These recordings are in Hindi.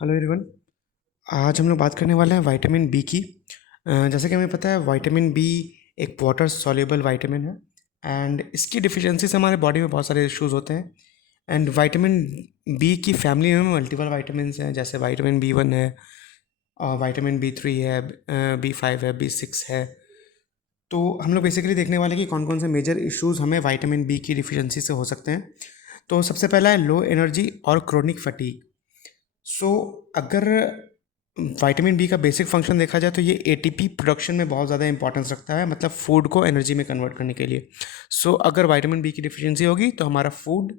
Hello everyone. आज हम लोग बात करने वाले हैं विटामिन बी की। जैसे कि हमें पता है विटामिन बी एक वाटर सॉल्युबल विटामिन है एंड इसकी डिफिशिएंसी से हमारे बॉडी में बहुत सारे इश्यूज होते हैं। एंड विटामिन बी की फैमिली में मल्टीपल विटामिन हैं, जैसे विटामिन बी वन है, विटामिन बी थ्री है, बी फाइव है, बी सिक्स है। तो हम लोग बेसिकली देखने वाले हैं कि कौन कौन से मेजर इश्यूज हमें विटामिन बी की डिफिशिएंसी से हो सकते हैं। तो सबसे पहला है लो एनर्जी और क्रोनिक फटीग। सो अगर विटामिन बी का बेसिक फंक्शन देखा जाए तो ये एटीपी प्रोडक्शन में बहुत ज़्यादा इंपॉर्टेंस रखता है, मतलब फूड को एनर्जी में कन्वर्ट करने के लिए। अगर विटामिन बी की डिफिशिएंसी होगी तो हमारा फूड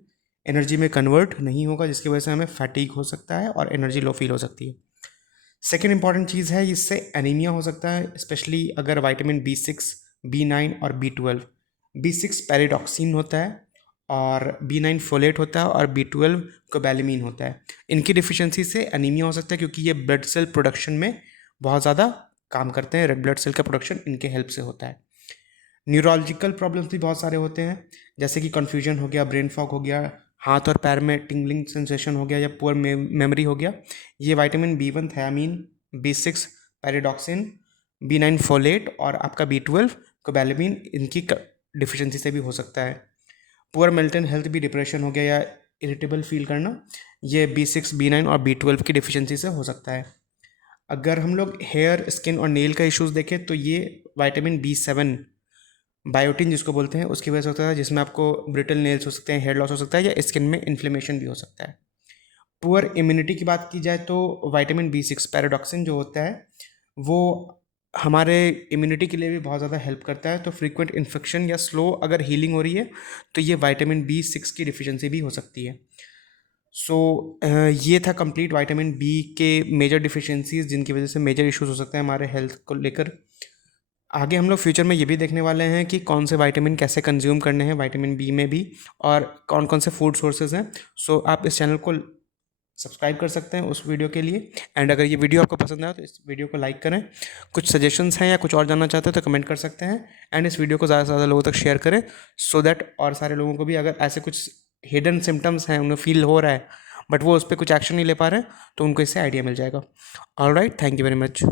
एनर्जी में कन्वर्ट नहीं होगा, जिसकी वजह से हमें फैटीग हो सकता है और एनर्जी लो फील हो सकती है। सेकेंड इंपॉर्टेंट चीज़ है, इससे एनीमिया हो सकता है, स्पेशली अगर vitamin B six, B nine और B twelve. B six pyridoxine होता है और बी नाइन फोलेट होता है और बी ट्वेल्व कोबैलेमिन होता है। इनकी डिफिशियंसी से एनीमिया हो सकता है, क्योंकि ये ब्लड सेल प्रोडक्शन में बहुत ज़्यादा काम करते हैं। रेड ब्लड सेल का प्रोडक्शन इनके हेल्प से होता है। न्यूरोलॉजिकल प्रॉब्लम्स भी बहुत सारे होते हैं, जैसे कि कन्फ्यूजन हो गया, ब्रेन फॉग हो गया, हाथ और पैर में टिंगलिंग सेंसेशन हो गया या पुअर मेमोरी हो गया। ये vitamin B one thiamine, B six pyridoxine, B nine folate और आपका बी ट्वेल्व कोबैलेमिन, इनकी डिफिशियंसी से भी हो सकता है। पुअर मेंटल हेल्थ भी, डिप्रेशन हो गया या इरिटेबल फील करना, ये बी सिक्स, बी नाइन और बी ट्वेल्व की डिफिशियंसी से हो सकता है। अगर हम लोग हेयर, स्किन और नेल का इश्यूज देखें तो ये विटामिन बी सेवन, बायोटिन जिसको बोलते हैं, उसकी वजह से होता है, जिसमें आपको ब्रिटल नेल्स हो सकते हैं, हेयर लॉस हो सकता है या स्किन में इन्फ्लेमेशन भी हो सकता है। पुअर इम्यूनिटी की बात की जाए तो विटामिन बी सिक्स पैराडॉक्सिन जो होता है वो हमारे इम्यूनिटी के लिए भी बहुत ज़्यादा हेल्प करता है। तो फ्रीक्वेंट इन्फेक्शन या स्लो अगर हीलिंग हो रही है तो ये विटामिन बी सिक्स की डिफिशियंसी भी हो सकती है। सो ये था कंप्लीट विटामिन बी के मेजर डिफिशियंसीज, जिनकी वजह से मेजर इश्यूज हो सकते हैं हमारे हेल्थ को लेकर। आगे हम लोग फ्यूचर में ये भी देखने वाले हैं कि कौन से विटामिन कैसे कंज्यूम करने हैं विटामिन बी में भी, और कौन कौन से फूड सोर्सेज हैं। आप इस चैनल को सब्सक्राइब कर सकते हैं उस वीडियो के लिए। एंड अगर ये वीडियो आपको पसंद आया तो इस वीडियो को लाइक करें। कुछ सजेशंस हैं या कुछ और जानना चाहते हैं तो कमेंट कर सकते हैं। एंड इस वीडियो को ज़्यादा से ज़्यादा लोगों तक शेयर करें, सो दैट और सारे लोगों को भी, अगर ऐसे कुछ हिडन सिम्टम्स हैं, उन्हें फील हो रहा है बट वो उस पर कुछ एक्शन नहीं ले पा रहे हैं, तो उनको इससे आइडिया मिल जाएगा। All right, thank you very much.